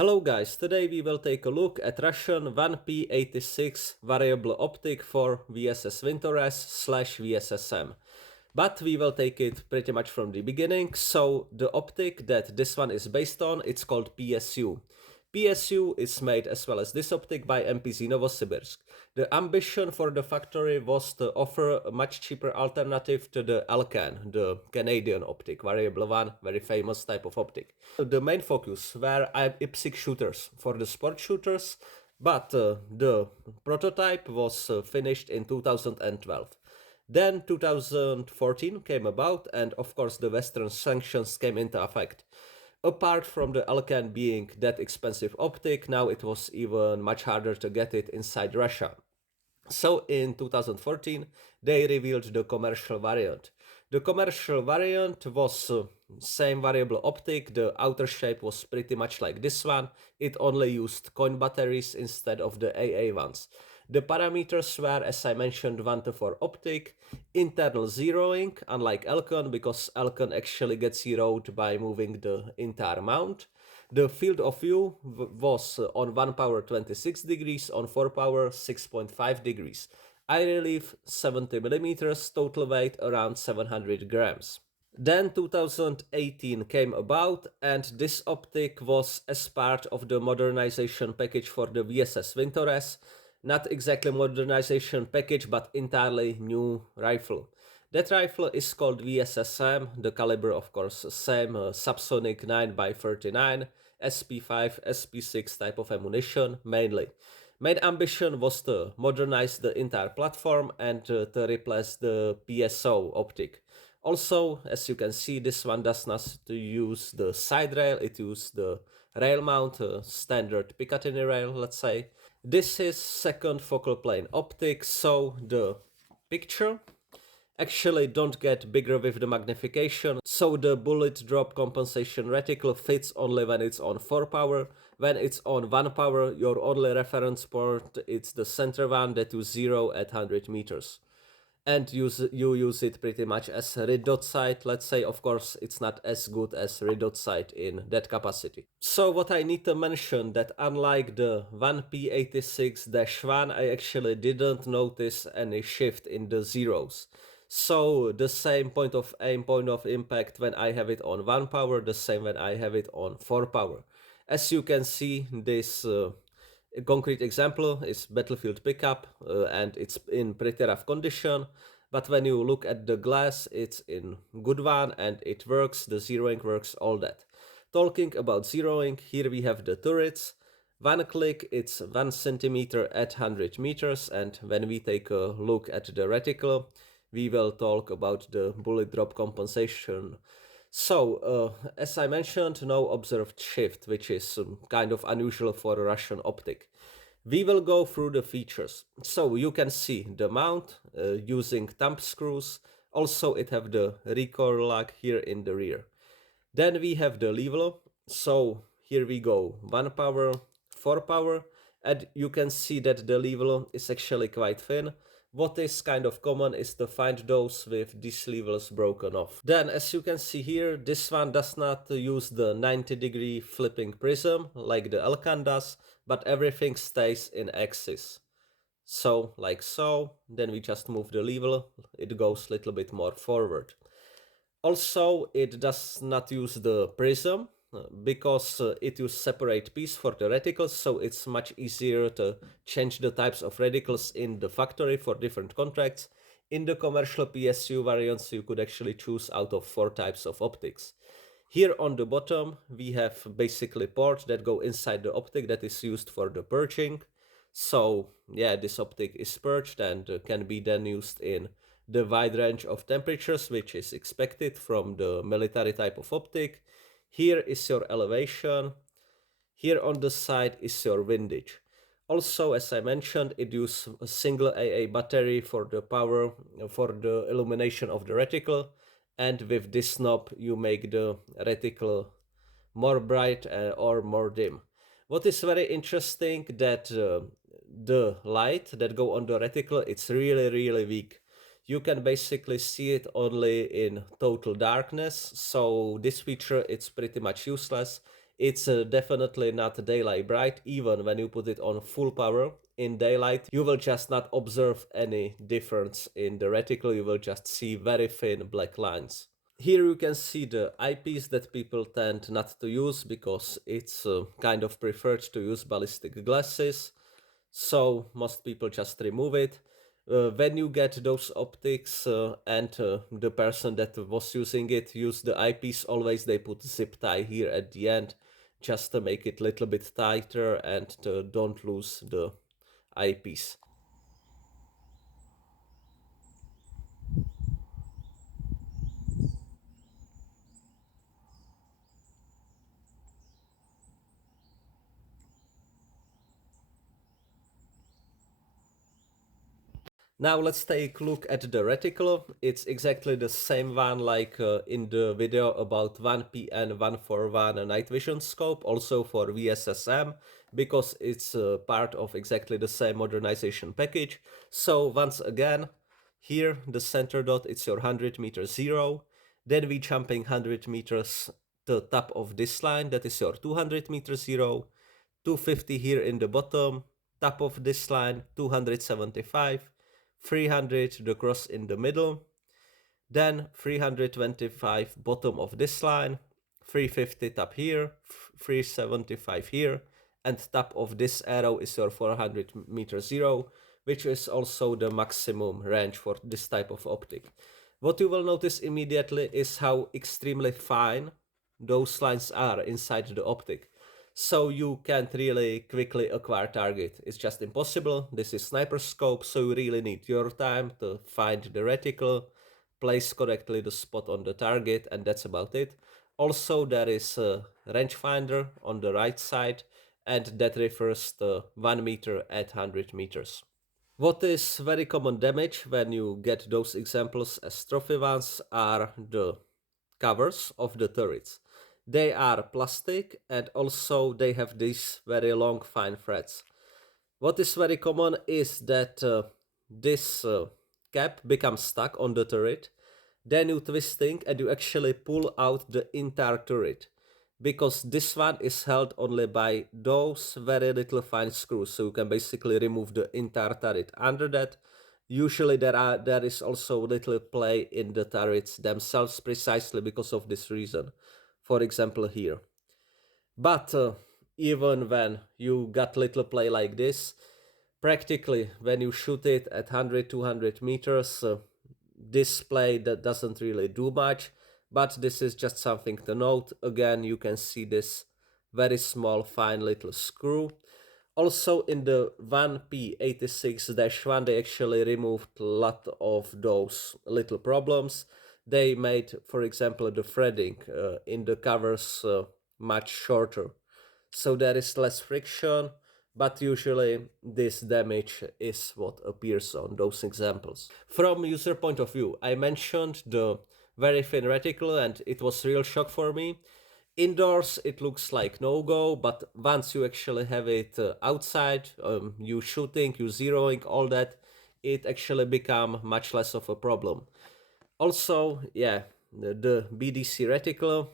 Hello guys, today we will take a look at Russian 1P86 variable optic for VSS VSSM. But we will take it pretty much from the beginning. So the optic that this one is based on, it's called PSU. PSU is made as well as this optic by MPZ Novosibirsk. The ambition for the factory was to offer a much cheaper alternative to the Elcan, the Canadian optic, variable one, very famous type of optic. The main focus were IPSC shooters for the sport shooters, but the prototype was finished in 2012. Then 2014 came about, and of course the Western sanctions came into effect. Apart from the Elcan being that expensive optic, now it was even much harder to get it inside Russia. So in 2014, they revealed the commercial variant. The commercial variant was same variable optic. The outer shape was pretty much like this one. It only used coin batteries instead of the AA ones. The parameters were, as I mentioned, 1 to 4 optic, internal zeroing, unlike Elcan, because Elcan actually gets zeroed by moving the entire mount. The field of view was on 1 power 26 degrees, on 4 power 6.5 degrees. Eye relief 70 millimeters, total weight around 700 grams. Then 2018 came about, and this optic was as part of the modernization package for the VSS Vintores. Not exactly modernization package, but entirely new rifle. That rifle is called VSSM, the caliber of course same, subsonic 9x39, SP5, SP6 type of ammunition mainly. Main ambition was to modernize the entire platform and to replace the PSO optic. Also, as you can see, this one does not use the side rail, it uses the rail mount, standard Picatinny rail, let's say. This is second focal plane optic, so the picture actually don't get bigger with the magnification, so the bullet drop compensation reticle fits only when it's on 4 power. When it's on 1 power, your only reference port it's the center one that you zero at 100 meters. And you use it pretty much as a red dot sight. Let's say, of course, it's not as good as red dot sight in that capacity. So what I need to mention that unlike the 1P86-1, I actually didn't notice any shift in the zeros. So the same point of aim, point of impact when I have it on 1 power, the same when I have it on 4 power. As you can see, this a concrete example is battlefield pickup, and it's in pretty rough condition, but when you look at the glass, it's in good one and it works, the zeroing works, all that. Talking about zeroing, here we have the turrets. One click, it's 1 centimeter at 100 meters, and when we take a look at the reticle, we will talk about the bullet drop compensation. So, as I mentioned, no observed shift, which is kind of unusual for a Russian optic. We will go through the features. So you can see the mount using thumb screws. Also, it have the recoil lock here in the rear. Then we have the level. So here we go, 1 power, 4 power, and you can see that the level is actually quite thin. What is kind of common is to find those with these levels broken off. Then, as you can see here, this one does not use the 90-degree flipping prism like the Elcan does, but everything stays in axis. So, like so, then we just move the level, it goes a little bit more forward. Also, it does not use the prism, because it uses separate piece for the reticles, so it's much easier to change the types of reticles in the factory for different contracts. In the commercial PSU variants, you could actually choose out of 4 types of optics. Here on the bottom, we have basically ports that go inside the optic that is used for the purging. So yeah, this optic is purged and can be then used in the wide range of temperatures, which is expected from the military type of optic. Here is your elevation. Here on the side is your windage. Also, as I mentioned, it uses a single AA battery for the power, for the illumination of the reticle. And with this knob, you make the reticle more bright or more dim. What is very interesting that the light that go on the reticle, it's really weak. You can basically see it only in total darkness, so this feature it's pretty much useless. It's definitely not daylight bright. Even when you put it on full power in daylight, you will just not observe any difference in the reticle. You will just see very thin black lines. Here you can see the eyepiece that people tend not to use because it's kind of preferred to use ballistic glasses. So most people just remove it. When you get those optics and the person that was using it use the eyepiece, always they put zip tie here at the end just to make it a little bit tighter and to don't lose the eyepiece. Now let's take a look at the reticle. It's exactly the same one like in the video about 1P 141 night vision scope, also for VSSM, because it's part of exactly the same modernization package. So once again, here the center dot, it's your 100 meter zero. Then we jumping 100 meters to top of this line, that is your 200 meter zero. 250 here in the bottom, top of this line, 275. 300 the cross in the middle, then 325 bottom of this line, 350 top here, 375 here, and top of this arrow is your 400 meter zero, which is also the maximum range for this type of optic. What you will notice immediately is how extremely fine those lines are inside the optic. So you can't really quickly acquire target. It's just impossible. This is sniper scope, so you really need your time to find the reticle, place correctly the spot on the target, and that's about it. Also, there is a rangefinder on the right side, and that refers to 1 meter at 100 meters. What is very common damage when you get those examples as trophy ones are the covers of the turrets. They are plastic and also they have these very long fine threads. What is very common is that this cap becomes stuck on the turret, then you twisting and you actually pull out the entire turret because this one is held only by those very little fine screws, so you can basically remove the entire turret. Under that, usually there is also little play in the turrets themselves precisely because of this reason. For example here. But even when you got little play like this, practically when you shoot it at 100 200 meters, this play that doesn't really do much, but this is just something to note. Again, you can see this very small fine little screw. Also in the 1P86-1 they actually removed a lot of those little problems. They made, for example, the threading in the covers much shorter, so there is less friction, but usually this damage is what appears on those examples. From user point of view, I mentioned the very thin reticle and it was real shock for me. Indoors it looks like no-go, but once you actually have it outside, you shooting, you zeroing, all that, it actually become much less of a problem. Also, yeah, the BDC reticle,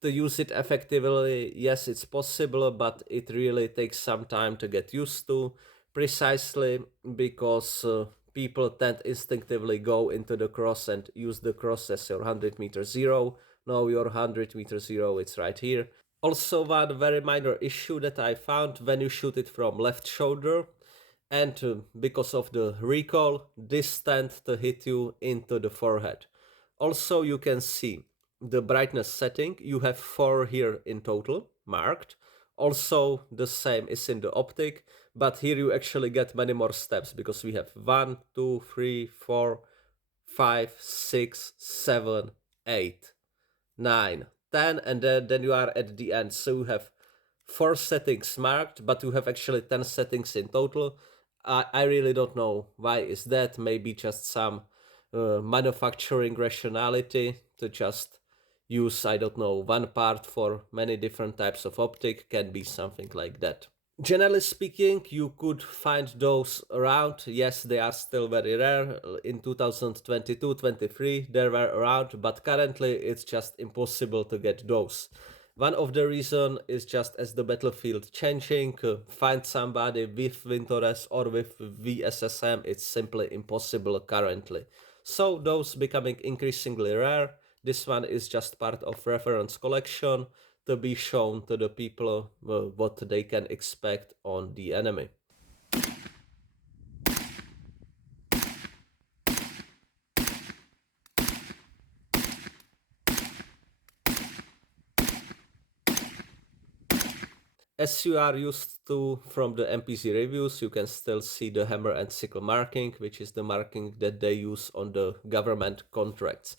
to use it effectively, yes, it's possible, but it really takes some time to get used to, precisely because people tend instinctively go into the cross and use the cross as your 100 meter zero. No, your 100 meter zero, it's right here. Also, one very minor issue that I found when you shoot it from left shoulder, and because of the recoil, this tends to hit you into the forehead. Also, you can see the brightness setting. You have 4 here in total marked. Also, the same is in the optic, but here you actually get many more steps because we have 1, 2, 3, 4, 5, 6, 7, 8, 9, 10, and then you are at the end. So you have 4 settings marked, but you have actually 10 settings in total. I really don't know why is that. Maybe just some manufacturing rationality to just use, I don't know, one part for many different types of optic, can be something like that. Generally speaking, you could find those around. Yes, they are still very rare. In 2022-23 they were around, but currently it's just impossible to get those. One of the reason is just as the battlefield changing, find somebody with Wintores or with VSSM, it's simply impossible currently. So those becoming increasingly rare. This one is just part of reference collection to be shown to the people what they can expect on the enemy. As you are used to from the NPC reviews, you can still see the hammer and sickle marking, which is the marking that they use on the government contracts.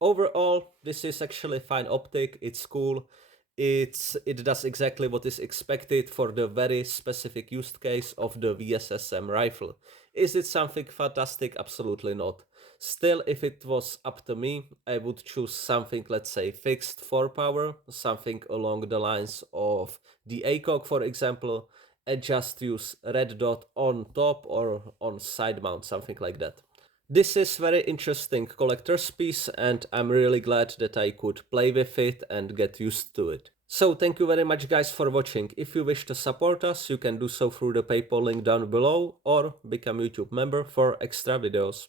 Overall, this is actually fine optic, it's cool, it does exactly what is expected for the very specific use case of the VSSM rifle. Is it something fantastic? Absolutely not. Still, if it was up to me, I would choose something, let's say, fixed for power, something along the lines of the ACOG, for example, and just use red dot on top or on side mount, something like that. This is very interesting collector's piece, and I'm really glad that I could play with it and get used to it. So thank you very much guys for watching. If you wish to support us, you can do so through the PayPal link down below or become YouTube member for extra videos.